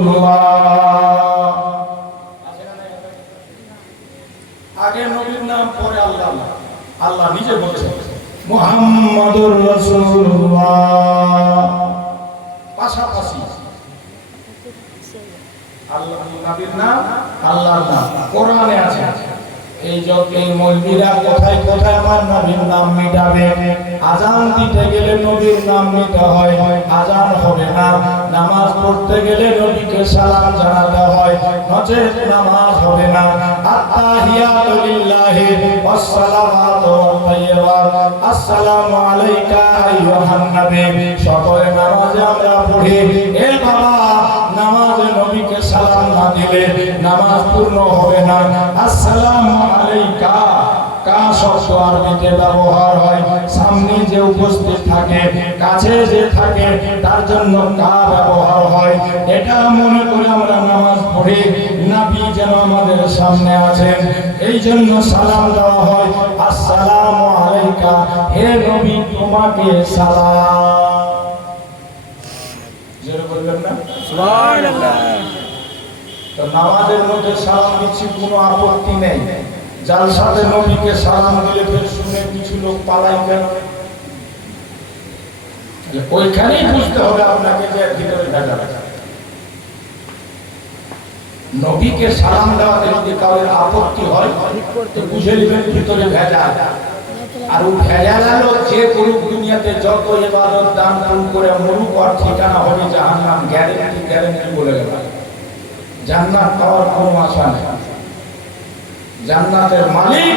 রাসূলুল্লাহ। আগে নবীর নাম পরে আল্লাহ, আল্লাহ নিজে বলেছেন মুহাম্মাদুর রাসূলুল্লাহ। পাশাপাশি আল্লাহ নবীর নাম, আল্লাহর নাম কোরআনে আছে। এই মৌলবীরা কোথায় কোথায় আমার নবীর নাম মিটাবে। আজান দিতে গেলে নবীর নাম নিতে হয়, আজান হবে না। নামাজ পড়তে গেলে নবীকে সালাম জানাতে হয়, নচেত নামাজ হবে না। আত্তাহিয়াতু লিল্লাহি ওয়াসসালামাতু ওয়াত-তাইয়্যিবাত, আসসালামু আলাইকা আইয়ুহান নবী। সকলে নামাজে আমরা পড়ি, এ বাবা নামাজে নবীকে সালাম না দিলে নামাজ পূর্ণ হবে না। আসসালামু আলাইকা কা শব্দ আরবিতে ব্যবহার হয় সামনে যে উপস্থিত থাকে, কাছে যে থাকে তার জন্য কা ব্যবহার হয়। এটা মনে করে আমরা নামাজ পড়ি, নবী যেন আমাদের সামনে আছেন, এই জন্য সালাম দেওয়া হয় আসসালামু আলাইকা, হে নবী তোমাকে সালাম। জোরে বলবেন না সুবহানাল্লাহ। তো নামাজের মধ্যে সালাম দিচ্ছি, কোনো আপত্তি নেই। জালসাতে নবীকে সালাম দিলে ফের শুনে কিছু লোক পালাই কেন, ওইখানেই বুঝতে হবে আপনাকে যে ভিতরে ভেজাল আছে। নবীকে সালাম দেওয়াতে যদি কারোর আপত্তি হয় তো বুঝে নেবেন ভিতরে ভেজাল। আর ও ভেজাল হলো যে করুক দুনিয়াতে যত ইবাদত দান পুণ্য করে মরুক, আর ঠিকানা হবে জাহান্নাম। গ্যারান্টি গ্যারান্টি বলে গেল। জান্নাত পাওয়ার কোনো আশা নেই। জান্নাতের মালিক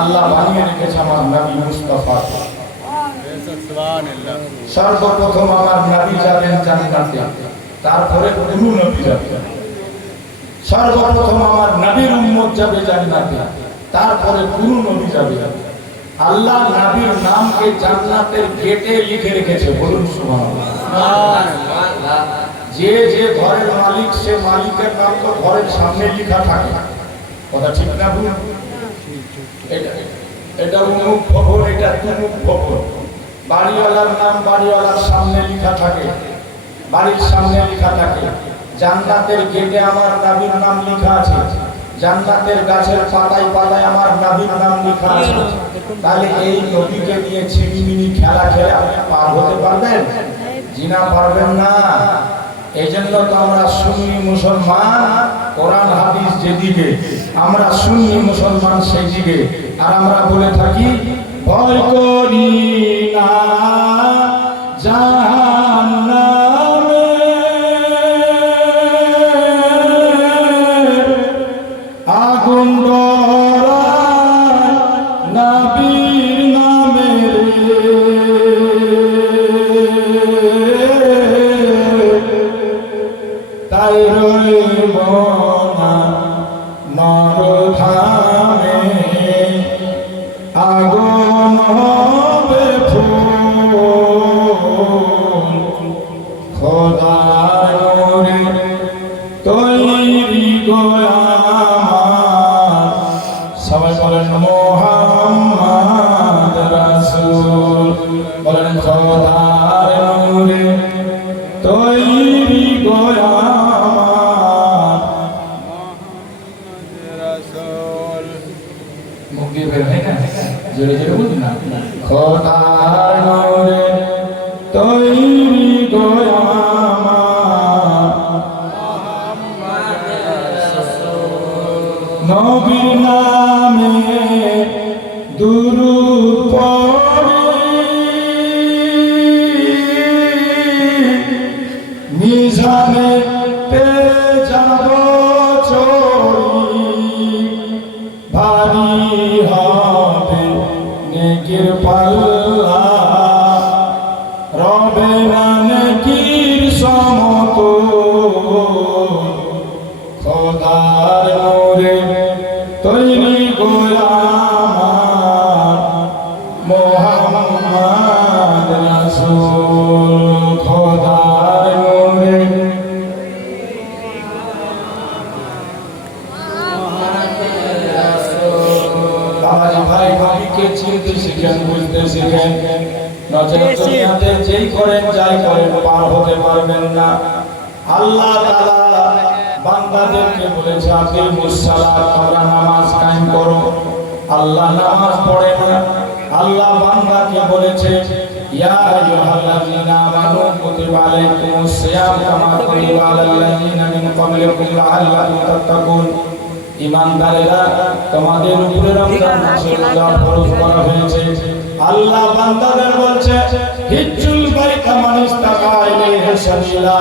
আল্লাহ বানিয়ে রেখেছে আমার নবী মুস্তাফা। সুবহানাল্লাহ। সর্বপ্রথম আমার নবী যাবেন জান্নাতে, তারপরে কোন নবী যাবে। সর্বপ্রথম আমার নবীর উম্মত যাবে জান্নাতে, তারপরে কোন নবী যাবে। আল্লাহ নবীর নামকে জান্নাতের গেটে লিখে রেখেছে, বলুন সুবহানাল্লাহ। যে যে ঘরের মালিক সে মালিকের নাম তো ঘরের সামনে লেখা থাকে, কথা ঠিক না ভুল? এটা অমুক ভবন, এটা তমুক ভবন। বাড়িওয়ালার নাম বাড়িওয়ালার সামনে লেখা থাকে, বাড়ির সামনে লেখা থাকে। জান্নাতের গেটে আমার নবীর নাম লেখা আছে, জান্নাতের গাছের পাতায় পাতায় আমার নবীর নাম লেখা আছে। তাহলে এই নবীকে নিয়ে ছিনিমিনি খেলা খেলে আপনি পার হতে পারবেন? জিনা পারবেন না। এই জন্য তো আমরা সুন্নি মুসলমান, কোরআন হাদিস যেদিকে, আমরা সুন্নি মুসলমান সেই দিকে। আর আমরা বলে থাকি ভয় করি না জাহান্নামে, আগুন ধরায় নবীর নামে তাই রইব না নরধামে, আগুন হবে ফুল খোদার নূরে তৈরি গো আমার। সবাই বলেন মুহাম্মদ রাসূল, বলেন খোদার নূরে তৈরি গো আমার। মুখ দিয়ে বের হয় না, জোরে জোরে বলুন না। খোদার নূরে তৈরি গো আমার, নবীর নামে দুরূদ পড়ি, মিজানে পেয়ে যাব চড়ি, ভারী হবে নেকির পাল্লা, রবে না নেকির সমতুল, খোদার নূরে তৈরি গো আমার মুহাম্মদ রাসূল, খোদার নূরে ভাই ভাইকে চিনতে শিখেন, বুঝতে শিখেন। নচেত দুনিয়াতে যেই করেন যাই করেন পার হতে পারবেন না। আল্লাহ তাআলা বান্দাদেরকে বলেছে আকিমুস সালাত, তোমরা নামাজ কায়েম করো। আল্লাহ নামাজ পড়ে না। আল্লাহ বান্দাকে বলেছে ইয়া আইয়ুহাল্লাযীনা আমানু কুতিবা আলাইকুমুস সিয়াম কামা কুতিবা আলাল্লাযীনা মিন ক্বাবলিকুম লাআল্লাকুম তাত্তাকুন। ঈমানদারেরা, তোমাদের উপরে রমজান মাসের রোজা ফরজ করা হয়েছে। আল্লাহ বান্দাদের বলছে হিজ্জুল বাইতা মান ইসতাতা ইলাইহি সাবিলা,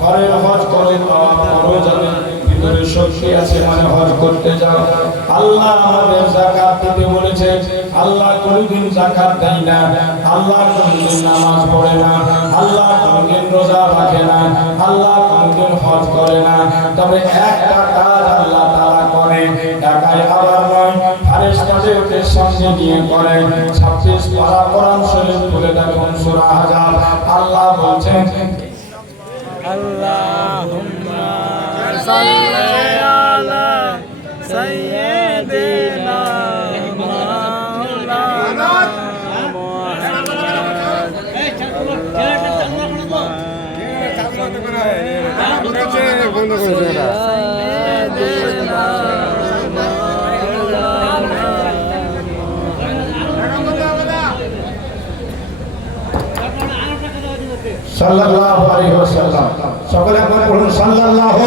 ঘরের হজ করে তাওয়াফ করো, যাদের ভিতরে শক্তি আছে মানে হজ করতে যাও। আল্লাহ আমাদের যাকাত দিতে বলেছে। আল্লাহ কোনদিন যাকাত দেয় না, আল্লাহ কোনদিন নামাজ পড়ে না, আল্লাহ কোনদিন রোজা রাখে না, আল্লাহ কোনদিন হজ করে না। তবে একটা কাজ আল্লাহ তাআলা করে, একাই আবার নয়, ফেরেশতাদের সঙ্গে নিয়ে করে। 26 পারা কোরআন শরীফ খুলে দেখুন সূরা আহজাব। আল্লাহ বলছেন আল্লাহুম্মা সাল্লি আলা সাইয়্যিদিনা মাওলানা সাল্লাল্লাহু আলাইহি ওয়াসাল্লাম। সকলে একবার বলুন সাল্লাল্লাহু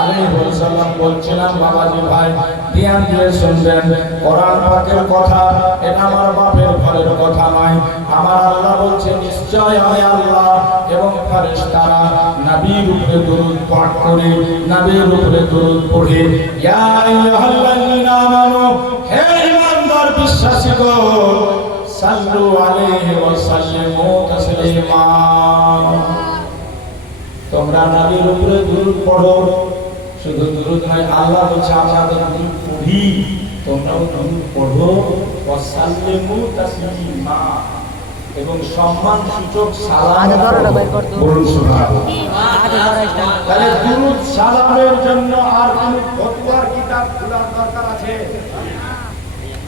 আলাইহি ওয়াসাল্লাম। বলছিলাম বাবাজি ভাই ধ্যান দিয়ে শুনবেন, কোরআন পাকের কথা, এটা আমার বাপের ঘরের কথা নয়। আমার আল্লাহ বলছে নিশ্চয় আমি আল্লাহ এবং ফেরেশতারা নবীর উপরে দরুদ পাঠ করে, নবীর উপরে দরুদ পড়ে। ইয়া আইয়ুহাল্লাযীনা আমানু, হে ঈমানদার বিশ্বাসীগণ, সাল্লু আলাইহি ওয়া সাল্লিমু তাসলিমা, তোমরা নবীর উপরে দরুদ পড়ো। শুধু দরুদ নয়, আল্লাহ বলছে আমরা দরুদ পড়ি, তোমরাও দরুদ পড়ো। ওয়া সাল্লিমু তাসলিমা, এবং সম্মান সূচক সালাম বলুন সুবহানাল্লাহ। তাহলে দরুদ সালামের জন্য আর কোন ফতোয়ার কিতাব খোলার দরকার আছে?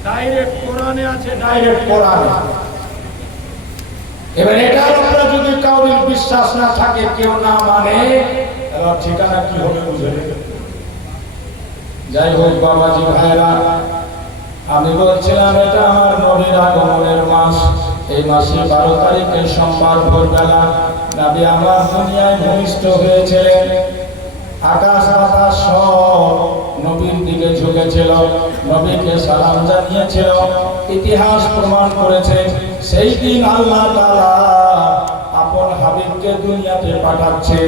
ডাইরেক্ট কোরআনে আছে, ডাইরেক্ট কোরআনে। এবার এটার উপরে যদি কাউরির বিশ্বাস না থাকে, কেউ না মানে, এবার ঠিকানা কি হবে বুঝে নেবেন। যাই হোক বাবাজি ভাইরা, আমি বলছিলাম এটা আমার নবীর আগমনের মাস। এই মাসে 12 তারিখে সোমবার ভোরবেলা নবী আমার দুনিয়ায় ভূমিষ্ঠ হয়েছিলেন। আকাশ বাতাস সব নবীর দিকে ঝুঁকেছিল, নবীকে সালাম জানিয়েছিল। ইতিহাস প্রমাণ করেছে সেই দিন আল্লাহ তাআলা আপন হাবিবকে দুনিয়াতে পাঠাচ্ছে।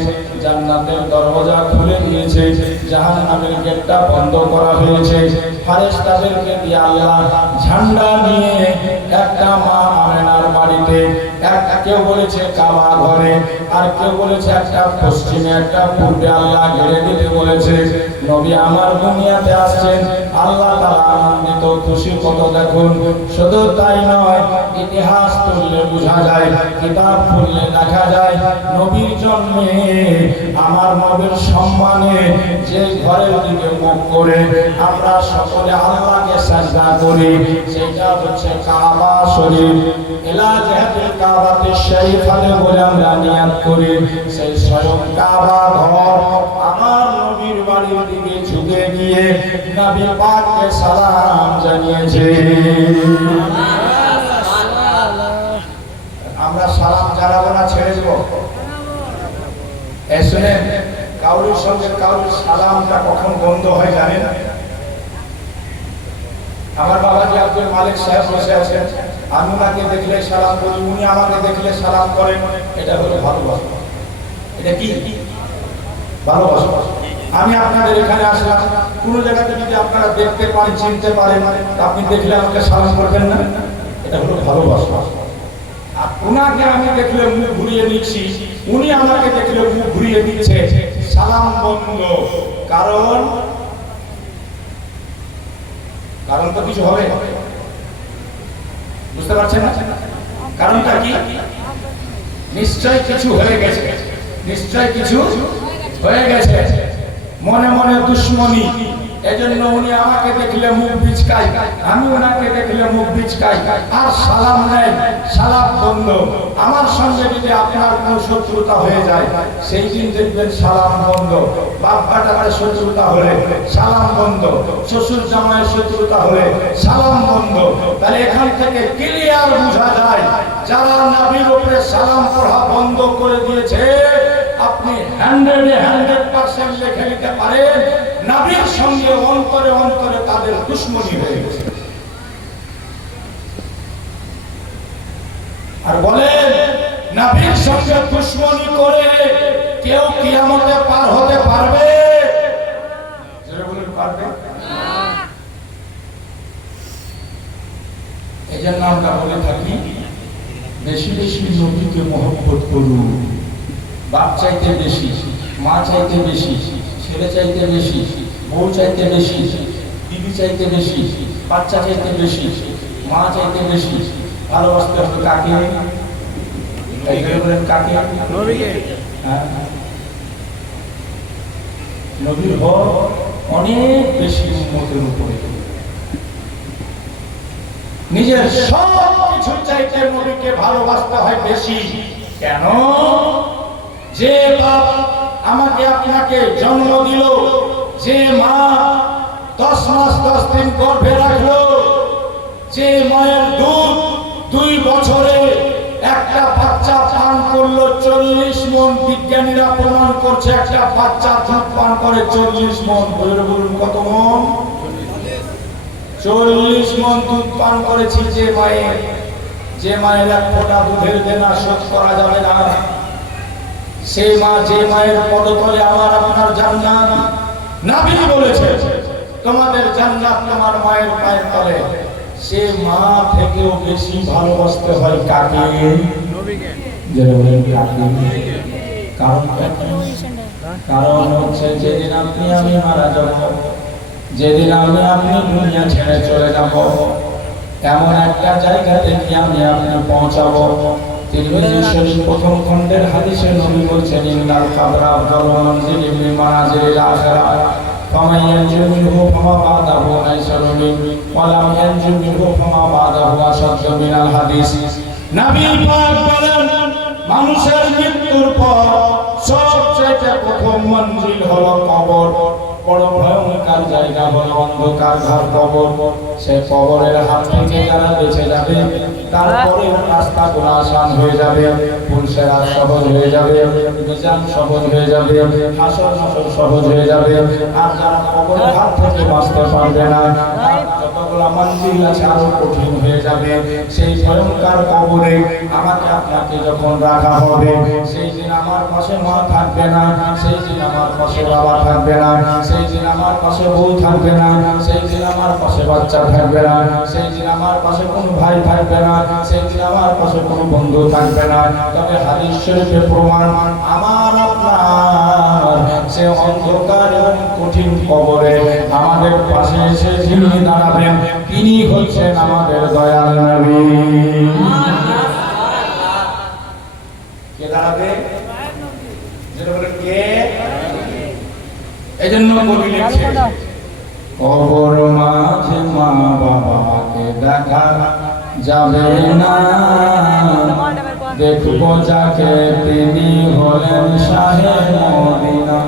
জান্নাতের দরজা খুলে দিয়েছে, জাহান্নামের গেটটা বন্ধ করা হয়েছে। ফেরেশতাদেরকে দিয়ে আল্লাহ ঝান্ডা নিয়ে একটা মা আমেনার বাড়িতে, কেউ বলেছে কাবা ঘরে, আর কেউ বলেছে একটা পশ্চিমে একটা পূর্বে আল্লাহ ঘিরে দিতে বলেছে। নবী আমার দুনিয়াতে আসছেন, আল্লাহ তাআলা আনন্দিত খুশি কত দেখুন। শুধু তাই নয়, ইতিহাস পড়লে বোঝা যায়, কিতাব পড়লে দেখা যায়, নবীর জন্মে আমার নবীর সম্মানে যে ঘরের দিকে মুখ করে আমরা সকলে আল্লাহকে সাজদা করি, সেটা হচ্ছে কাবা শরীফ। ইলা জিহাতিল কাবাতে শরীফাতে বলে আমরা নিয়াত করি, সেই স্বয়ং কাবা ঘর আমার নবীর বাড়ির দিকে ঝুঁকে গিয়ে নবী পাককে সালাম জানিয়েছে। আমরা সালাম জানাবো না ছেড়ে দেবো? শুনেন, কাউরির সঙ্গে কাউরির সালামটা কখন বন্ধ হয় জানেন? আমার বাবাজি আব্দুল মালিক সাহেব বসে আছেন, আমি ওনাকে দেখলে সালাম করি, উনি আমাকে দেখলে সালাম করেন। এটা হলো ভালোবাসা। এটা কি ভালোবাসা? আমি আপনাদের এখানে আসলাম, কোনো জায়গাতে যদি আপনারা দেখতে পারেন, চিনতে পারেন, আপনি দেখলে আমাকে সালাম করবেন না? এটা হলো ভালোবাসা। আর উনাকে আমি দেখলে মুখ ঘুরিয়ে নিচ্ছি, উনি আমাকে দেখলে মুখ ঘুরিয়ে দিচ্ছে, সালাম বন্ধ। কারণ তো কিছু হবে, বুঝতে পারছেন না? কারণটা কি? নিশ্চয় কিছু হয়ে গেছে, নিশ্চয় কিছু হয়ে গেছে। মনে মনে দুশ্মনী, এজন্য উনি আমাকে দেখলে মুখ বিচকাই, আমি ওনাকে দেখলে মুখ বিচকাই, আর সালাম নেয়, সালাম বন্ধ। আমার সঙ্গে যদি আপনার কোনো শত্রুতা হয়ে যায়, সেই দিন দেখবেন সালাম বন্ধ। বাপ বেটার শত্রুতা হলে সালাম বন্ধ, শ্বশুর জামাইয়ের শত্রুতা হলে সালাম বন্ধ। তাহলে এখান থেকে ক্লিয়ার বোঝা যায়, যারা নবীর উপরে সালাম পড়া বন্ধ করে দিয়েছে, আপনি 100% লিখে নিতে পারেন, নবীর সঙ্গে অন্তরে অন্তরে তাদের দুশ্মনী হয়ে গেছে। আর বলেন, নবীর সঙ্গে দুশ্মনী করে কেউ কিয়ামতে পার হতে পারবে? যারা বলেন পারবে না। এই জন্য আমরা বলে থাকি, বেশি বেশি নবীকে মহব্বত করুন। বাপ চাইতে বেশি, মা চাইতে বেশি, ছেলে চাইতে বেশি, বউ চাইতে বেশি, বিবি চাইতে বেশি, বাচ্চা চাইতে বেশি, মা চাইতে বেশি। ভালোবাসতে হবে কাকে? কাকে? নবীকে। নবীর হক অনেক বেশি উম্মতের উপরে। নিজের সব কিছু চাইতে নবীকে ভালোবাসতে হয় বেশি। কেন? যে বাপ আমাকে আপনাকে জন্ম দিল, যে মা 10 মাস 10 দিন গর্ভে রাখলো, যে মায়ের দুধ 2 বছরে একটা বাচ্চা পান করলো 40 মণ। বিজ্ঞানীরা প্রমাণ করছে একটা বাচ্চা দুধ পান করে 40 মণ। বলুন কত মণ? 40 মণ দুধ পান করেছি। যে মায়ের এক ফোঁটা দুধের দেনা শোধ করা যাবে না, সেই মা, যে মায়ের পদতলে আমার আপনার জান্নাত। নবী বলেছে, তোমাদের জান্নাত তোমার মায়ের পায়ের তলে। সে মা থেকেও বেশি ভালোবাসতে হয় কাকে? নবীকে। যারা বলেন কাকে? কারণ হচ্ছে যেদিন আপনি আমি মারা যাব, যেদিন আপনি দুনিয়া ছেড়ে চলে যাব, এমন একটা জায়গাতে গিয়ে আপনি পৌঁছাবো। তিরমিজি শরীফ প্রথম খণ্ডের হাদিসে নবী বলছেন, ইন্নাল কবরা আফদালু মানজিলিন মিন মানাজিলিল আখিরাহ, ফামান ইয়ানজু মিনহু ফামা বাদাহু আইসারু মিনহু ওয়া লাম ইয়ানজু মিনহু ফামা বাদাহু আশাদ্দু মিনাল হাদিস। নবী পাক বলেন, মানুষের মৃত্যুর পর সবচেয়ে প্রথম মঞ্জিল হলো কবর। বড় ভয়ঙ্কর জায়গা হলো অন্ধকার ঘর কবর। সে কবরের হাত থেকে যারা বেঁচে যাবে, তারপরে রাস্তাগুলো আসান হয়ে যাবে, পুলসেরাত সহজ হয়ে যাবে, মিজান সহজ হয়ে যাবে, হাসর নাসর সহজ হয়ে যাবে। আর যারা কবরের হাত থেকে বাঁচতে পারবে না, যতগুলো মঞ্জিল আছে আরো কঠিন হয়ে যাবে। সেই ভয়ঙ্কর কবরে আমাকে আপনাকে যখন রাখা হবে, সেই দিন আমার পাশে মা থাকবে না, সেই দিন আমার পাশে বাবা থাকবে না, সেই দিন আমার পাশে বউ থাকবে না, সেই দিন আমার পাশে বাচ্চা থাকবে না, সেই দিন আমার পাশে কোনো ভাই থাকবে না, সেই দিন আমার পাশে কোনো বন্ধু থাকবে না। তবে হাদিস শরীফে প্রমাণ, আমার আপনার সে অন্ধকার এবং কঠিন কবরে আমাদের পাশে এসে যিনি দাঁড়াবেন, তিনি হচ্ছেন আমাদের দয়াল নবী। কে দাঁড়াবে? যেটা বলে কে? এজন্য কবি লিখছে, কবর মাঝে মা বাবাকে দেখা যাবে না, দেখবো যাকে তিনি হলেন শাহে মদিনা।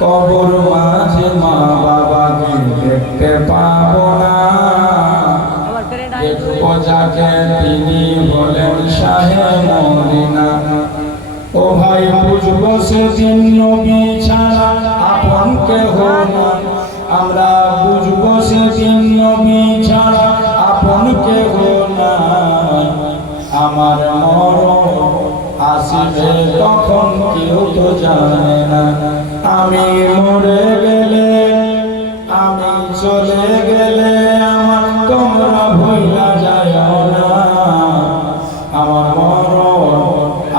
কবর মাঝে মা বাবাকে দেখতে পাবো না, দেখবো যাকে তিনি হলেন শাহে মদিনা। ও ভাই বুঝবো সেদিন নবী ছাড়া আপন কেহ নাই, আমরা বুঝবো সেদিন নবী ছাড়া আপন কেহ নাই। আমার মরণ আসিবে কখন কেউ তো জানে না, আমি মরে গেলে, আমি চলে গেলে আমার তোমরা ভুলা যায় না। আমার মরণ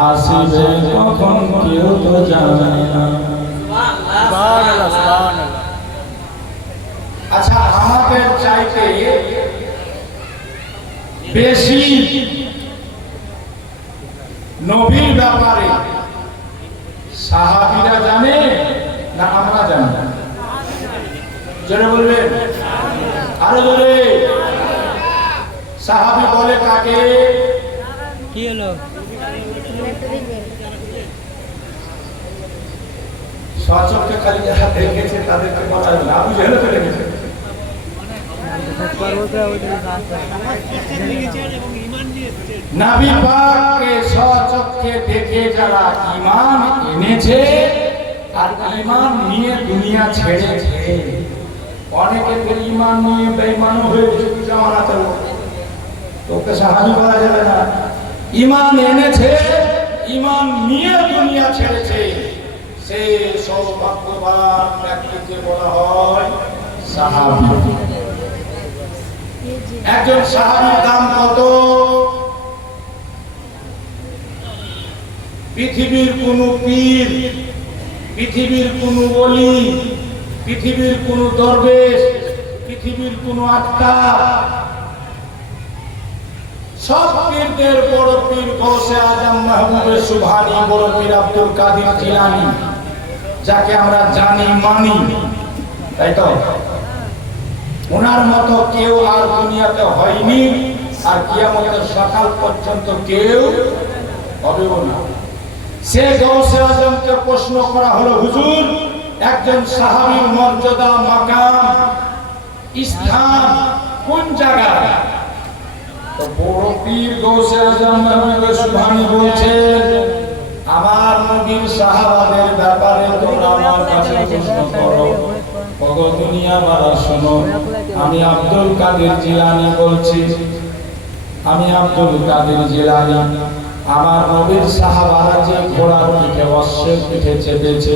আসিবে কখন কেউ তো জানে না। সুবহানাল্লাহ, সুবহানাল্লাহ। আচ্ছা, আমাদের চাইতে বেশি নবীর ব্যাপারে সাহাবীরা জানে না আমরা জানি? জোরে বলবেন, আরো জোরে। সাহাবী বলে কাকে? কি হলো? সচক্ষে খালি যারা দেখেছে তাদেরকে বলা হবে, আবু জেহেলও তো দেখেছে। নবী পাককে সচক্ষে দেখে যারা ঈমান এনেছে আর ঈমান নিয়ে দুনিয়া ছেড়েছে, অনেকে তো ঈমান নিয়ে বেঈমান হয়ে গেছে জামানাতে, তোকে সাহায্য করা যাবে না। ঈমান এনেছে, ঈমান নিয়ে দুনিয়া ছেড়েছে, সে সৌভাগ্যবান ব্যক্তিকে বলা হয় সাহাবী। একজন সাহাবীর দাম কত? পৃথিবীর কোন পীর, পৃথিবীর কোন ওলি, পৃথিবীর কোন দরবেশ, পৃথিবীর কোন আত্মা, সব পীরদের বড় পীর গৌসে আজম মাহবুবে সুবহানী, বড় পীর আব্দুল কাদের জিলানী, যাকে আমরা জানি মানি, তাই তো? ওনার মতো কেউ আর দুনিয়াতে হয়নি, আর কিয়ামতের সকাল পর্যন্ত কেউ হবেও না। সে গৌসে আজমকে প্রশ্ন করা হলো, হুজুর, একজন সাহাবীর মর্যাদা, মাকাম, স্থান কোন জায়গায়? তো বড় পীর গৌসে আজম মাহবুবে সুবহানী বলছেন, আমার নবীর সাহাবাদের ব্যাপারে তোমরা আমার কাছে প্রশ্ন করো। ওগো দুনিয়া বালা শোনো, আমি আব্দুল কাদের জিলানী বলছি, আমি আব্দুল কাদের জিলানী। আমার নবীর সাহাবারা যে ঘোড়ার পিঠে, অশ্বের পিঠে চেপেছে,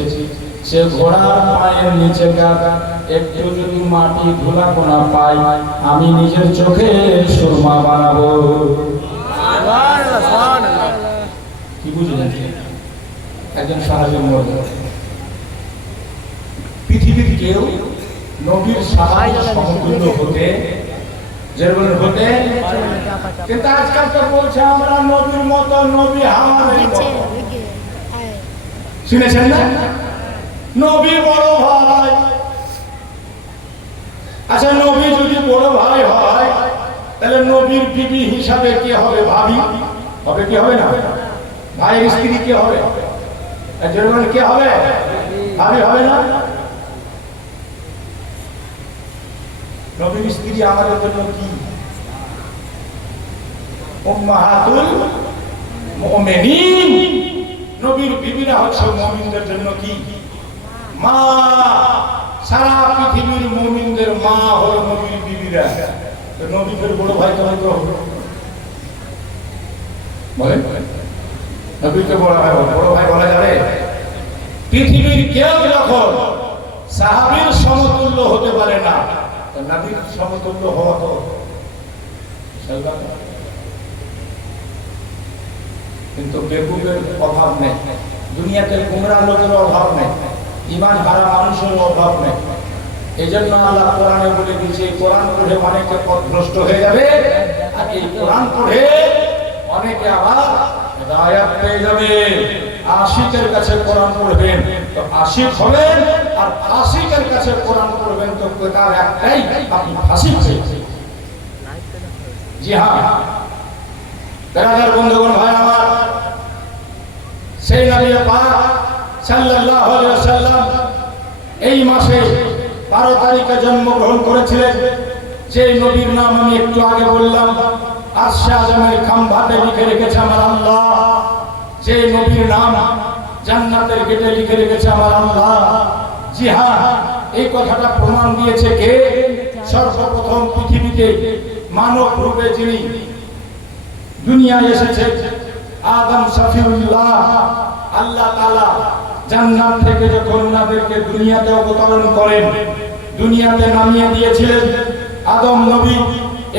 সে ঘোড়ার পায়ের নিচে একটু যদি মাটি ধুলা কোনা পাই, আমি নিজের চোখে সুরমা বানাবো। কি বুঝলেন? একজন সাহাবীর মর্যাদা। পৃথিবীর কেউ নবীর সাহাবীর সমতুল্য হতে, যেরকম হতে, কিন্তু আজকাল তো বলছে আমরা নবীর মতো, নবী আমাদের মতো। শুনেছেন না? নবী বড় ভাই। আচ্ছা, নবী যদি বড় ভাই হয়, তাহলে নবীর বিবি হিসাবে কে হবে? ভাবি হবে কি হবে না? ভাইয়ের স্ত্রী কে হবে? যেরকম কে হবে? ভাবি হবে না? নবীর স্ত্রী আমাদের জন্য কি? উম্মাহাতুল মুমিনিন। নবীর বিবিরা হচ্ছে মুমিনদের জন্য কি? মা। সারা পৃথিবীর মুমিনদের মা হলো নবীর বিবিরা। তো নবীদের বড় ভাই কেমন তো বলেন? নবীকে বড় ভাই বলা যাবে? পৃথিবীর কেউ যখন সাহাবীর সমতুল্য হতে পারে না, নবীর সমতুল্য হওয়া তো কিন্তু বেকুবের অভাব নেই, দুনিয়াতে গুমরা লোকের অভাব নেই, ঈমান হারা মানুষের অভাব নেই। এই জন্য আল্লাহ কোরআনে বলে দিয়েছে, কোরআন পড়ে অনেকে পথভ্রষ্ট হয়ে যাবে, আর এই কোরআন পড়ে অনেকে আবার হিদায়াত পেয়ে যাবে। আশিকের কাছে কোরআন পড়বেন তো আশিক হবেন, আর ফাসিকের কাছে কোরআন পড়বেন তো তার একটাই, আপনি ফাসিক হয়েছেন। জি হ্যাঁ, বেরাদার বন্ধুগণ, ভাই আমার, সেই নবী পাক সাল্লাল্লাহু আলাইহি ওয়াসাল্লাম এই মাসে 12 তারিখে জন্মগ্রহণ করেছিলেন। যে নবীর নাম আমি একটু আগে বললাম, আরশে আজমের খাম্বাতে লিখে রেখেছে আমার আল্লাহ। যে নবীর নাম জান্নাতের গেটে লিখে রেখেছে আমার আল্লাহ। জি হ্যাঁ, এই কথাটা প্রমাণ দিয়েছে কে? সর্বপ্রথম পৃথিবীতে মানব রূপে যিনি দুনিয়ায় এসেছে, আদম শফিউল্লাহ। আল্লাহ তাআলা জান্নাত থেকে যখন ওনাদেরকে দুনিয়াতে অবতরণ করেন, দুনিয়াতে নামিয়ে দিয়েছিলেন, আদম নবী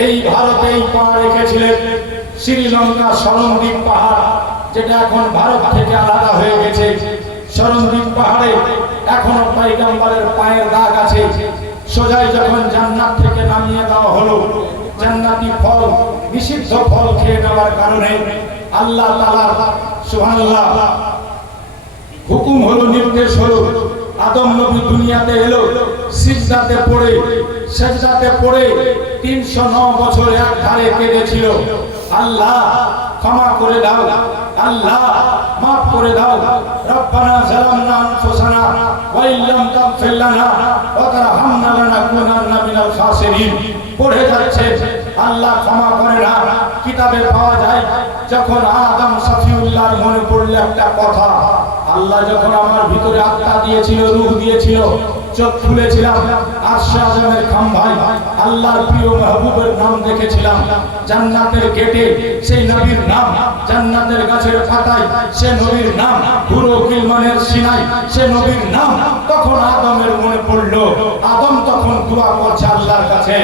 এই ভারতেই পা রেখেছিলেন। শ্রীলঙ্কা শরণদ্বীপ পাহাড়, যেটা এখন ভারত থেকে আলাদা হয়ে গেছে, শরণদ্বীপ পাহাড়ে এখনো পয়গম্বরের পায়ের দাগ আছে। সোজাই যখন জান্নাত থেকে নামিয়ে দেওয়া হলো, জান্নাতি ফল, নিষিদ্ধ ফল খেয়ে নেওয়ার কারণে আল্লাহ তাআলা সুবহানাল্লাহ হুকুম হলো, নির্দেশ হলো, আদম নবী দুনিয়াতে এলো। সিজদাতে পড়ে 309 বছর এক ধারে কেঁদেছিল, আল্লাহ ক্ষমা করে দাও, আল্লাহ মাফ করে দাও, রব্বানা যালামনা আনফুসানা ওয়া ইল্লাম তাগফির লানা ওয়া তারহামনা লানাকুনান্না মিনাল খাসিরিন। পড়ে যাচ্ছে, আল্লাহ ক্ষমা করে না। কিতাবে পাওয়া যায়, যখন আদম সফিউল্লাহর মনে পড়ল একটা কথা, আল্লাহ যখন আমার ভিতরে আত্মা দিয়েছিল, রূহ দিয়েছিল, চোখ খুলেছিলাম, আরশে আযমের খাম্বায় আল্লাহর প্রিয় মাহবুবের নাম দেখেছিলাম, জান্নাতের গেটে সেই নবীর নাম, জান্নাতের গাছের পাতায় সে নবীর নাম, পুরো কিলমানের সিনায় সে নবীর নাম। তখন আদমের মনে পড়ল, আদম তখন দোয়া করছে আল্লাহর কাছে,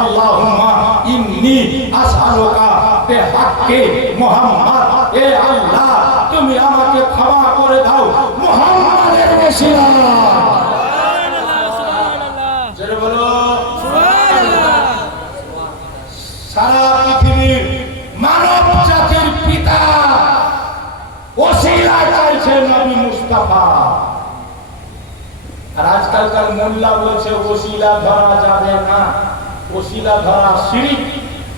আল্লাহুম্মা ইন্নী আসআলুকা বিহাক্কি মুহাম্মদ, এ আল্লাহ তুমি আমাকে ক্ষমা করে দাও মুহাম্মাদের ওসিলায়। জোরে বলো সুবহানাল্লাহ। সারা পৃথিবীর মানব জাতির পিতা ওসিলা চাইছে নবী মুস্তাফা। আর আজকালকার মোল্লা বলছে ওসিলা ধরা যাবে না, ওসিলা ধরা শিরক,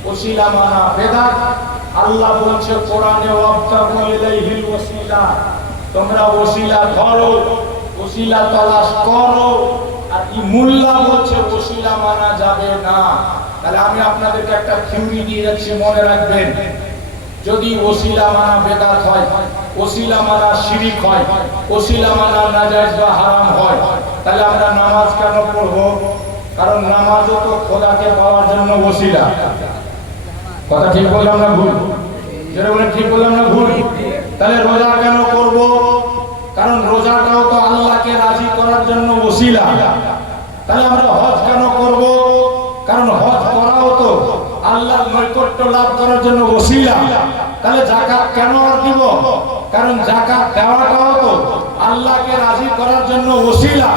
ওসিলা মানা বেদাত। আল্লাহ বলছে কোরআনে ওয়াবতাগু ইলাইহিল ওসিলা, তোমরা ওসিলা ধরো, ওসিলা তালাশ করো। আর এই মোল্লা বলছে ওসিলা মানা যাবে না। তাহলে আমি আপনাদেরকে একটা থিওরি দিয়ে যাচ্ছি, মনে রাখবেন, যদি ওসিলা মানা বেদাত হয়, ওসিলা মানা শিরক হয়, ওসিলা মানা নাজায়েজ বা হারাম হয়, তাহলে আমরা নামাজ কেন পড়ব? কারণ নামাজও তো খোদাকে পাওয়ার জন্য ওসিলা। কথা ঠিক বললাম না ভুল? যারা বলেন ঠিক বললাম না ভুল? তাহলে রোজা কেন করব? কারণ রোজাটাও তো আল্লাহকে রাজি করার জন্য ওসিলা। তাহলে আমরা হজ কেন করব? কারণ হজ করাও তো আল্লাহর নৈকট্য লাভ করার জন্য ওসিলা। তাহলে যাকাত কেন দিব? কারণ যাকাত দেওয়াটাও তো আল্লাহকে রাজি করার জন্য ওসিলা।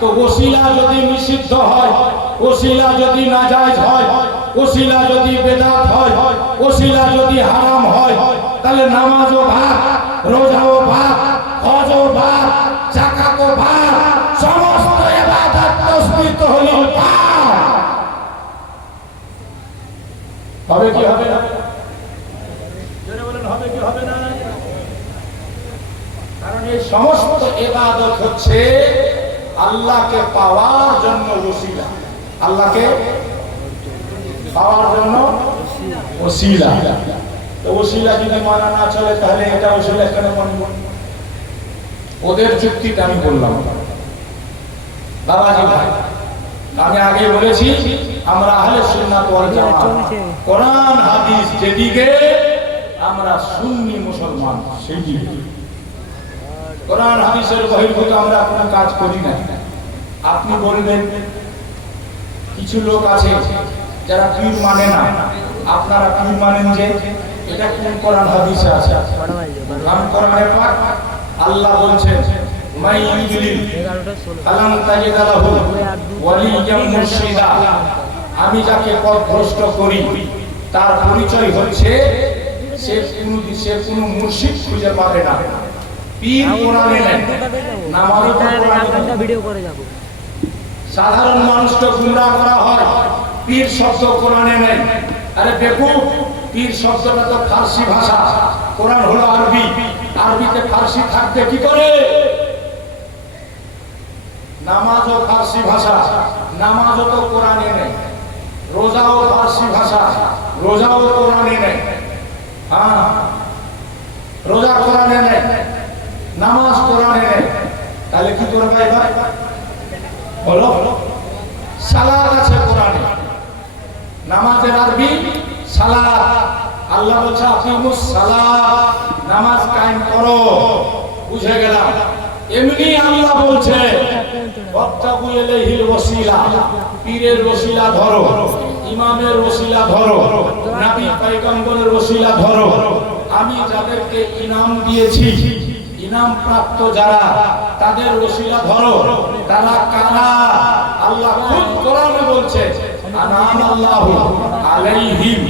তো ওসিলা যদি নিষিদ্ধ হয়, ওসিলা যদি নাজায়েজ হয়, ওসিলা যদি বেদাত হয়, ওসিলা যদি হারাম হয়, তাহলে নামাজও ভাগ, রোজাও ভাগ, হজও ভাগ, যাকাতও ভাগ, সমস্ত ইবাদত তাসবিহ হলো ভাগ। হবে কি হবে না? জোরে বলেন হবে কি হবে না? কারণ এই সমস্ত ইবাদত হচ্ছে আল্লাহকে পাওয়ার জন্য ওসিলা, আল্লাহকে পাওয়ার জন্য ওসিলা। তো ওসিলা যদি মানা না চলে, তাহলে এটা ওসিলা কেন মানব? ওদের যুক্তিটা আমি বললাম। বাবাজি ভাই, আমি আগে বলেছি আমরা আহলে সুন্নাত ওয়াল জামাত, কোরআন হাদিস যেদিকে, আমরা সুন্নি মুসলমান সেই দিকে। কোরআন হাদিসের বহির্ভূত আমরা কোনো কাজ করি না। আপনি বলবেন কিছু লোক আছে যারা পীর মানে না, আপনারা পীর মানেন, যে এটা কোন কোরআন হাদিসে আছে? কারণ কোরআনে পাক আল্লাহ বলছেন মাই ইউযলিল ফালান তাজিদা লাহু ওয়ালিয়াম মুরশিদা, আমি যাকে পথভ্রষ্ট করি তার পরিচয় হচ্ছে সে কোনো মুর্শিদ খুঁজে পাবে না। পীর কোরআনে নেই, নামাজও কোরআনে ভিডিও করে যাব। সাধারণ মানুষকে গুমরাহ করা হয়, পীর শব্দ কোরআনে নেই। আরে বেকুব, পীর শব্দটা তো ফারসি ভাষা, কোরআন হলো আরবি, আরবিতে ফারসি থাকবে কি করে? নামাজও ফারসি ভাষা, নামাজও তো কোরআনে নেই। রোজাও ফারসি ভাষা, রোজাও কোরআনে নেই। হ্যাঁ, রোজা কোরআনে নেই, নামাজ কোরআনে নেই, তাহলে কি করবে এবার? বলো। সালাত আছে কোরআনে, নামাজের আরবি সালাত। আল্লাহ বলছে আকিমুস সালাত, নামাজ কায়েম করো। বুঝে গেলাম। এমনি আল্লাহ বলছে ওয়াবতাগু ইলাইহিল ওয়াসিলা, পীরের ওসিলা ধরো, ইমামের ওসিলা ধরো, নবী পয়গম্বরের ওসিলা ধরো। আমি যাদেরকে ইনাম দিয়েছি, ইনাম প্রাপ্ত যারা, তাদের ওসিলা ধরো। তারা কারা? আল্লাহ খুব কোরআনে বলছে আনামাল্লাহু আলাইহিম,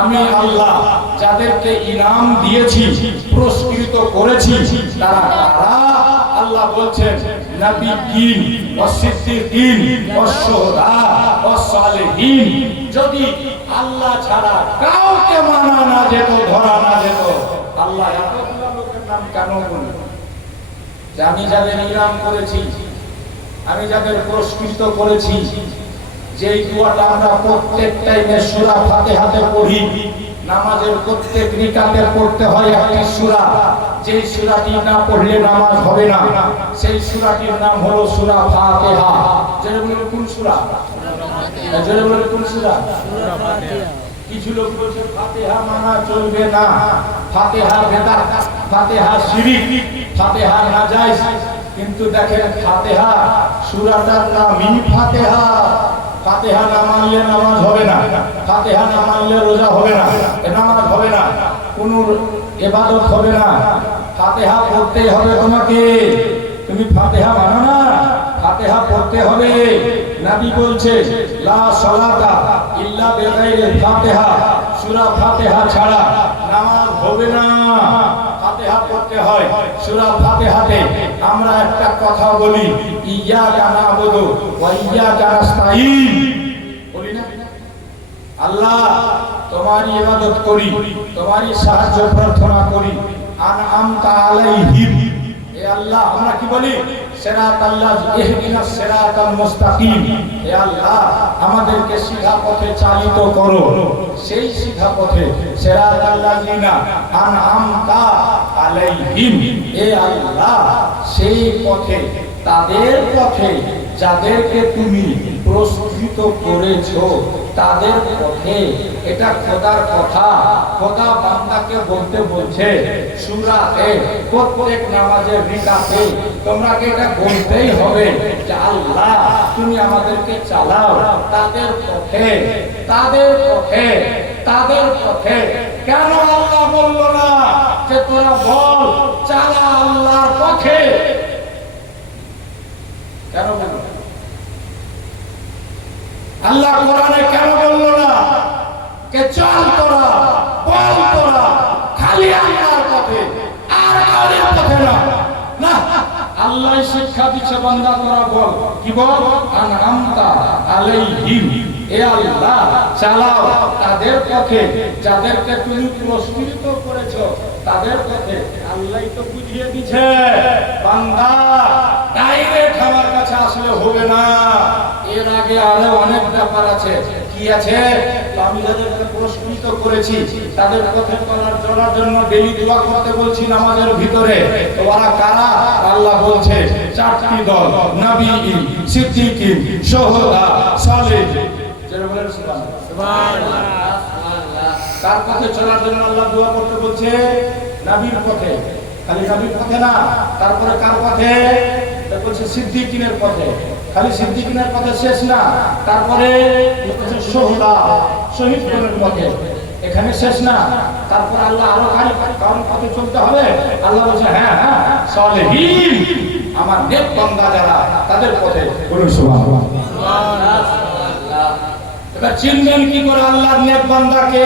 আমি আল্লাহ যাদেরকে ইনাম দিয়েছি, পুরস্কৃত করেছি, তারা কারা? আল্লাহ বলছেন নবিয়্যিন ওয়া সিদ্দিকিন ওয়া শুহাদা ওয়া সালিহিন। যদি আল্লাহ ছাড়া কাউকে মানা না যেত, ধরা না যেত, আল্লাহ এতগুলো লোকের নাম কেন বললেন? যে আমি যাদের ইরাম করেছি, আমি যাদের পুরস্কৃত করেছি, যেই দোয়াটা আমরা প্রত্যেক টাইমে সূরা ফাতিহাতে পড়ি, নামাজের প্রত্যেক রিকাতে পড়তে হয় একটি সূরা, যেই সূরাটি না পড়লে নামাজ হবে না, সেই সূরাটির নাম হলো সূরা ফাতিহা। জেনে বলুন কোন সূরা? জেনে বলুন কোন সূরা? সূরা ফাতিহা। কিছু লোক বলছে ফাতিহা মানা চলবে না, ফাতিহা বেদাত, ফাতিহা শিরক, ফাতিহা নাজায়েজ। কিন্তু দেখেন ফাতিহা সূরাটার নামই ফাতিহা। ফাতিহা না মানলে নামাজ হবে না, ফাতিহা না মানলে রোজা হবে না, নামাজ হবে না, কোনো ইবাদত হবে না। ফাতিহা পড়তেই হবে তোমাকে। তুমি ফাতিহা মানো না, ফাতিহা পড়তে হবে। নবী বলছে লা সালাতা ইল্লা বিগাইরি ফাতিহা, সূরা ফাতিহা ছাড়া নামাজ হবে না। ফাতিহা পড়তে হয়। সূরা ফাতিহাতে আমরা একটা কথা বলি, ইয়্যাকা না'বুদু ওয়া ইয়্যাকা নাস্তাঈন, বলি না? আল্লাহ তোমারই ইবাদত করি, তোমারই সাহায্য প্রার্থনা করি। আনআমতা আলাইহিম, এ আল্লাহ আমরা কি বলি? সিরাতাল্লাহ ইহদিনাস সিরাতাল মুস্তাকিম, হে আল্লাহ আমাদেরকে সিধা পথে চালিত করো। সেই সিধা পথে সিরাতাল্লাযিনা আনআমতা আলাইহিম, হে আল্লাহ সেই পথে, তাদের পথে যাদেরকে তুমি পুরস্কৃত করেছো, তাদের পথে। এটা খোদার কথা। খোদা বান্দাকে বলতে বলছে সূরাতে, প্রত্যেক নামাজের রিকাতে তোমরা এটা বলতেই হবে যে আল্লাহ তুমি আমাদেরকে চালাও তাদের পথে, তাদের পথে, তাদের পথে। কেন আল্লাহ বলল না যে তোরা বল চালা আল্লাহর পথে? কেন বলল? আল্লাহ কোরআনে কেন বলল না কে চল তোরা, বল তোরা খালি আল্লাহর পথে, আর কারোর পথে না? না, আল্লাহ শিক্ষা দিচ্ছে বান্দা তোরা বল, কি বল? আনআমতা আলাইহিম, এ আল্লাহ চালাও তাদের পথে যাদেরকে তুমি পুরস্কৃত করেছো, তাদের পথে। আল্লাহই তো বুঝিয়ে দিয়েছে বান্দা ডাইরেক্ট আমার কাছে আসলে হবে না, এর আগে আরো অনেক ব্যাপার আছে। কি আছে? আমি যাদেরকে পুরস্কৃত করেছি তাদের পথে চলার জন্য ডেইলি দোয়া করতে বলছি নামাজের ভিতরে। তো ওরা কারা? আল্লাহ বলছে চারটি দল, নবীন, সিদ্দিকিন, শুহাদা, সালেহিন। যারা বলেন সুবহানাল্লাহ। তার পথে চলার জন্য আল্লাহ দোয়া করতে বলছে নবীর পথে, খালি নবীর পথে না, তারপরে কার পথে? বলছে সিদ্দিকিনের পথে। খালি সিদ্দিকিনের পথে শেষ না, তারপরে বলছে শুহাদা, শহীদদের পথে। এখানে শেষ না, তারপর আল্লাহ আরো কারণ পথে চলতে হবে। আল্লাহ বলছে হ্যাঁ হ্যাঁ সালেহিন, আমার নেক বান্দা যারা তাদের পথে। বলুন সুবহানাল্লাহ। এবার চিনবেন কি করে আল্লাহর নেক বান্দাকে?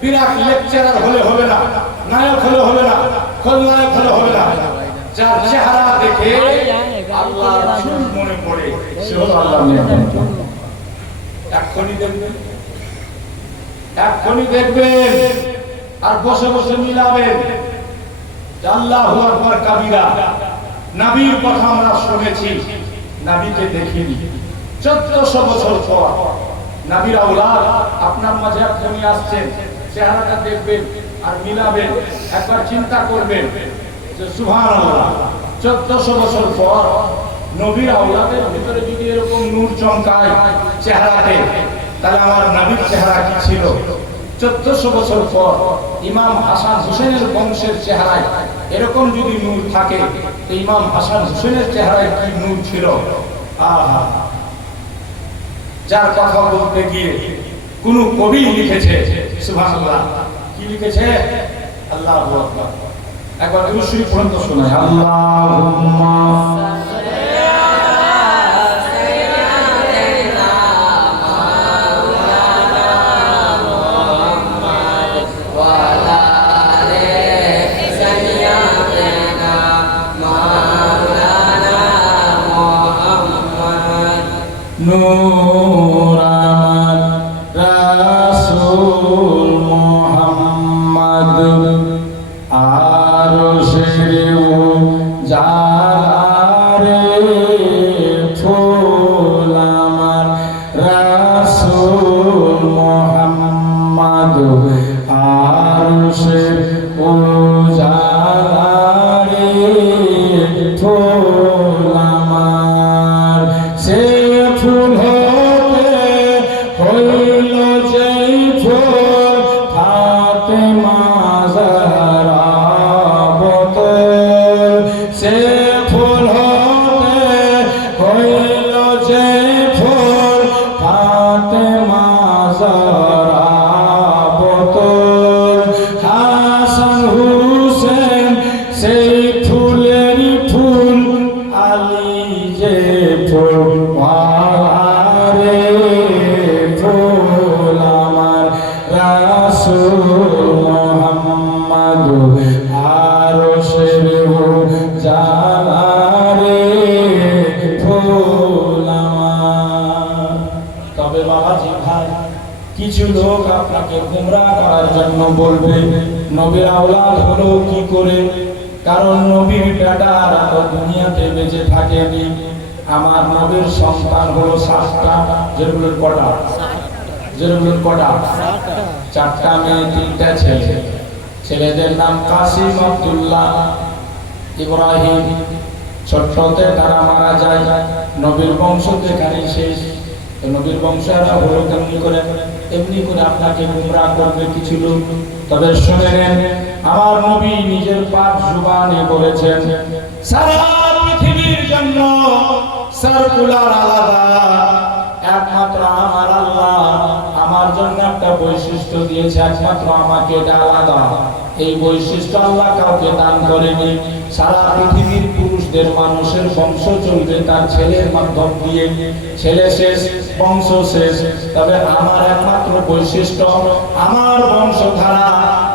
বিরাট লেকচারার হলে হবে না, নায়ক হলে হবে না, খলনায়ক হলে হবে না। যার চেহারা দেখে আল্লাহর রাসূল মনে পড়ে, সে হলো আল্লাহর নেক বান্দা। এক্ষুনি দেখবেন, এক্ষুনি দেখবেন, আর বসে বসে মিলাবেন। আল্লাহু আকবার কাবীরা। নবীর কথা আমরা শুনেছি, নবীকে দেখিনি। 1400 বছর পর নবীর আওলাদ আপনার মাঝে আপনি আসছেন, চেহারাটা দেখবেন আর মিলাবেন, একবার চিন্তা করবেন যে সুবহানাল্লাহ, 1400 বছর পর নবীর আওলাদের ভিতরে যদি এরকম নূর চমকায় চেহারাতে, তাহলে আমার নবীর চেহারা কি ছিল? 1400 বছর পর ইমাম হাসান হুসেনের বংশের চেহারায় এরকম যদি নূর থাকে, তো ইমাম হাসান হুসেনের চেহারায় কি নূর ছিল? আহা, যার কথা বলতে গিয়ে কোন কবি লিখেছে সুবহানাল্লাহ, কি লিখেছে? আল্লাহু আকবার। একবার দুরূদ শরীফ পড়ুন তো শোনায়। আল্লাহুম্মা নূর আমার রাসূল মুহাম্মদ আরশের জালারে ফুল আমার রাসূল মুহাম্মদ আরশের জালারে ফুল আমার সে ফুল হতে হইল যেই ফুল ফাতেমা জাহরা বতল সে ফুল হতে হইল যেই ফুল ফাতেমা জাহরা বতল হাসান হুসেন সেই ফুলেরই ফুল আলী যে ফুল আরে ফুল আমার রাসূল মুহাম্মদ আরশের জালারে ফুল আমার। তবে বাবাজি ভাই, কিছু লোক আপনাকে গোমরাহ করার জন্য বলবে নবীর আওলাদ হলো কি করে, কারণ নবীর বেটারা তো দুনিয়াতে বেঁচে থাকেনি। আমার নবীর সন্তান হলো 7টা। যেগুলোর কটা? যেগুলোর কটা? 4টা মেয়ে 3টা ছেলে। ছেলেদের নাম কাসিম, আব্দুল্লাহ, ইব্রাহিম। ছোট্টতে তারা মারা যায়। নবীর বংশ যেখানে শেষ। নবীর বংশ এরা হলো এমনি করে আপনাকে গোমরাহ করবে কিছু লোক। তবে শুনে নেন, আমার নবী নিজের পাক জুবানে বলেছেন, সারা পৃথিবীর জন্য সার্কুলার আলাদা, একমাত্র আমার আল্লাহ আমার জন্য একটা বৈশিষ্ট্য দিয়েছে, একমাত্র আমাকে এটা আলাদা। এই বৈশিষ্ট্য আল্লাহ কাউকে দান করেনি। সারা পৃথিবীর পুরুষদের মানুষের বংশ চলবে তার ছেলের মাধ্যম দিয়ে। ছেলে শেষ, বংশ শেষ। তবে আমার একমাত্র বৈশিষ্ট্য, আমার বংশধারা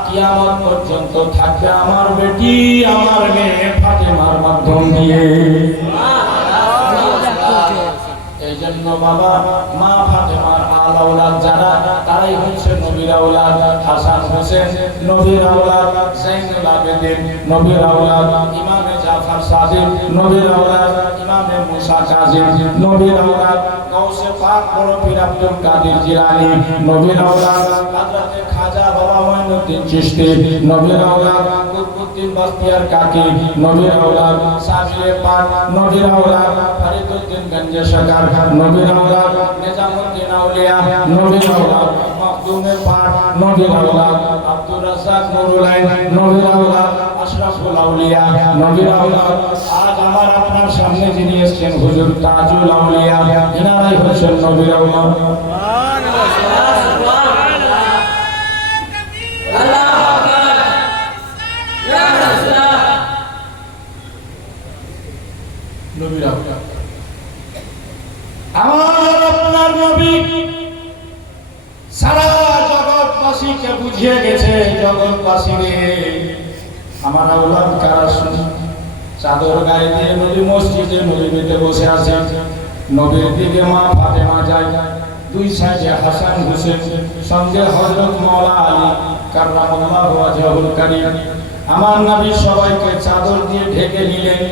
কিয়ামত পর্যন্ত থাকবে আমার বেটি, আমার মেয়ে ফাতেমার মাধ্যম দিয়ে। এই জন্য বাবা, মা ফাতেমার আওলাদ যারা, তারাই হচ্ছে নবীর আওলাদ। হাসান হোসেন নবীর আওলাদ, জাইনুল আবেদিন নবীর আওলাদ, ইমামে জাফর সাদিক নবীর আওলাদ, ইমামে মুসা কাজিম নবীর আওলাদ, গাউসে পাক বড় পীর আব্দুল কাদের জিলানী নবীর আওলাদ, হযরতে খাজা বাবা মঈনুদ্দিন চিশতি নবীর আওলাদ, কুতুবউদ্দিন বাখতিয়ার কাকি নবীর আওলাদ, সাফিয়ে পাক নবীর আওলাদ, ফরিদউদ্দিন গঞ্জে শাকার নবীর আওলাদ, নিজামউদ্দিন আউলিয়া নবীর আওলাদ, মাখদুমে পাক নবীর আওলাদ, আব্দুর রাজ্জাক নুরুল আইন নবীর আওলাদ, আশরাফুল আউলিয়া নবীর আওলাদ। আজ আমার আপনার সামনে যিনি এসেছেন হুজুর তাজুল আউলিয়া, ইনারাই হচ্ছেন নবীর আওলাদ। নবীর আওলাদ আমার আপনার নবী সারা জগৎবাসীকে বুঝিয়ে গেছে। জগৎবাসী রে, আমার আওলাদ কারা শুনি? চাদর গায়ে দিয়ে নবী মসজিদে নবীতে বসে আছে। নবীর দিকে মা ফাতেমা যায়, দুই সাইডে হাসান হোসেন, সঙ্গে হযরত মাওলা আলী কাররামাল্লাহু ওয়াজহুল কারীম। আমার নবী সবাইকে চাদর দিয়ে ঢেকে নিলেন।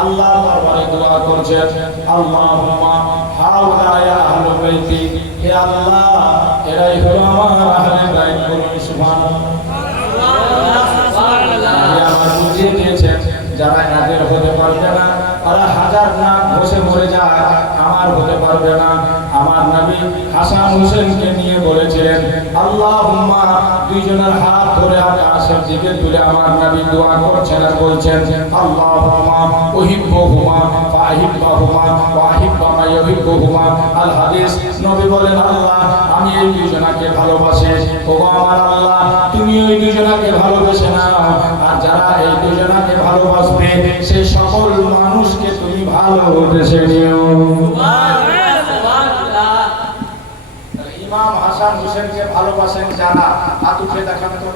আল্লাহ দরবারে দোয়া করছেন, আল্লাহুম্মা হাওলা ইয়া আহলে বাইতি, হে আল্লাহ এরাই হলো আমার আহলে বাইত। বলুন সুবহানাল্লাহ। আমার বুঝিয়ে দিয়েছেন, যারা এদের হতে পারবে না তারা হাজার নাক বসে মরে যায়, আমার হতে পারবে না। আমার নবী হাসান হোসেনকে নিয়ে বলেছিলেন, আল্লাহুম্মা, দুইজনের হাত ধরে আকাশের দিকে তুলে আমার নবী দোয়া করছেন আর বলছেন, আল্লাহুম্মা উহিব্বুহুমা ফাহিব্বুহুমা ওয়াহিব্বা মা ইউহিব্বুহুমা। আল হাদিস। নবী বলেন, আল্লাহ আমি এই দুইজনকে ভালোবাসি, ও আমার আল্লাহ তুমি এই দুইজনকে ভালোবেসে নাও, আর যারা এই দুইজনকে ভালোবাসবে সেই সকল মানুষকে তুমি ভালোবেসে নিও। ইমাম হাসান হোসেনকে ভালোবাসেন যারা, হাত উঠে দেখান তো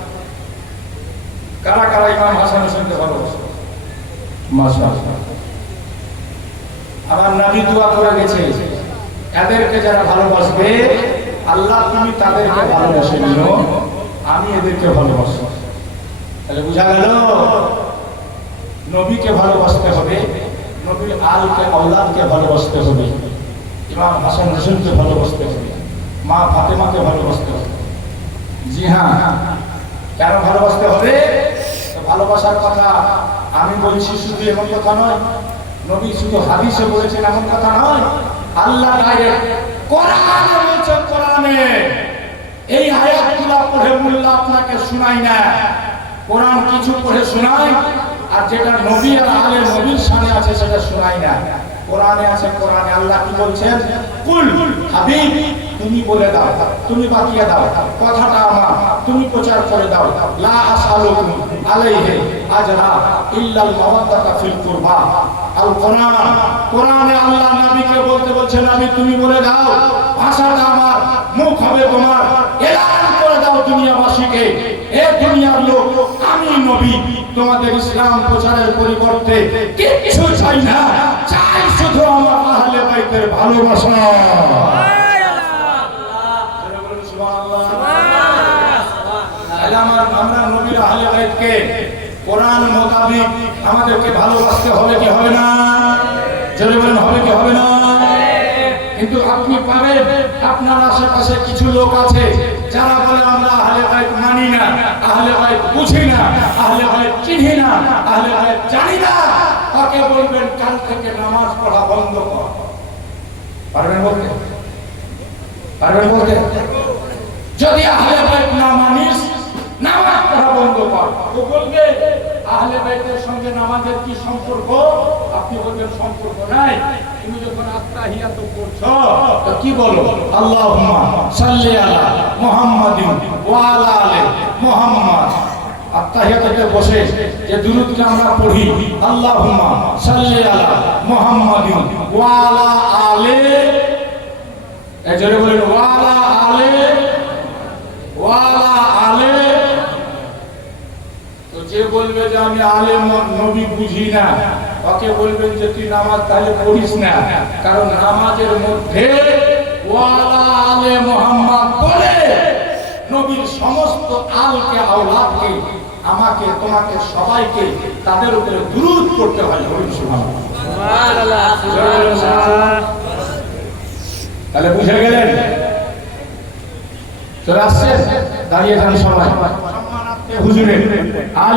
কারা কারা ইমাম হাসান হোসেনকে ভালোবাসেন। মাশাআল্লাহ। আমার নবী দোয়া করে গেছে, এদেরকে যারা ভালোবাসবে আল্লাহ তুমি তাদেরকে ভালোবেসে নিও, আমি এদেরকে ভালোবাসবো। তাহলে বুঝা গেল নবীকে ভালোবাসতে হবে, নবীর আলকে আওলাদকে ভালোবাসতে হবে, ইমাম হাসান হোসেনকে ভালোবাসতে হবে, মা ফাতেমাকে ভালোবাসতে হবে। জি হ্যাঁ, কেন ভালোবাসতে হবে? ভালোবাসার কথা আমি বলছি শুধু এমন কথা নয়, নবী শুধু হাদিসে বলেছেন এমন কথা নয়, আল্লাহ ডাইরেক্ট কোরআনে বলছেন। কোরআনে এই আয়াতগুলো পড়ে মোল্লা আপনাকে শোনাই না, কোরআন কিছু পড়ে শোনায়, আর যেটা নবী আর আলে নবীর সামনে আছে সেটা শোনাই না। কোরআনে আছে, কোরআনে আল্লাহ কি বলছেন? কুল হাবিব তুমি বলে দাও, তুমি বাকিয়ে দাও, কথাটা আমার, তুমি প্রচার করে দাও। লা আসআলুকুম আলাইহি আজরা ইল্লাল মাওয়াদ্দাতা ফিল কুরবা। আল কোরআন, কোরআনে আল্লাহ নবীকে বলতে বলছেন, নবী তুমি বলে দাও, ভাষাটা আমার, মুখ হবে তোমার, এলান করে দাও দুনিয়াবাসীকে, এ দুনিয়ার লোক আমি নবী তোমাদের ইসলাম প্রচারের পরিবর্তে কিছু চাই না, চাই শুধু আমার আহলে বাইতের ভালোবাসা। আমরা নবীর আহলে বাইতকে কোরআন মোতাবেক আমাদেরকে ভালোবাসতে হবে কি হবে না? জোরে বলেন হবে কি হবে না? কিন্তু আপনি পাবেন আপনার আশেপাশে কিছু লোক আছে যারা বলে আমরা আহলে বাইত মানি না, আহলে বাইত বুঝি না, আহলে বাইত চিনি না, আহলে বাইত জানি না। তাকে বলবেন কাল থেকে নামাজ পড়া বন্ধ কর। পারবেন বলতে? পারবেন বলতে? যদি আহলে বাইত না মানিস, নামাজ পড়া বন্ধ কর। ও বলবে আহলে বাইতের সঙ্গে নামাজের কি সম্পর্ক? আপনি বলবেন সম্পর্ক নাই। তুমি যখন আত্তাহিয়াত পড়ছো তো কি বলো? আল্লাহুম্মা সাল্লি আলা মুহাম্মাদিন ওয়া আলা আলি মুহাম্মাদ। আত্তাহিয়াতে বসে যে দুরূদকে আমরা পড়ি, আল্লাহুম্মা সাল্লি আলা মুহাম্মাদিন ওয়া আলা আলি, এই জোরে বলেন ওয়া আলা আলি ওয়া আলা আলি। তো যে বলবে যে আমি আলেম নবী বুঝি না, ওকে বলবেন যে তুই নামাজ তাহলে পড়িস না, কারণ নামাজের মধ্যে ওয়ালা আলে মুহাম্মদ বলে নবীর সমস্ত আলকে আওলাদকে, আমাকে তোমাকে সবাইকে তাদের উপরে দুরূদ করতে হয়। সুবহানাল্লাহ। তাহলে বুঝে গেলেন? চলে আসছেন, দাঁড়িয়ে যান সবাই সম্মানার্থে হুজুরে।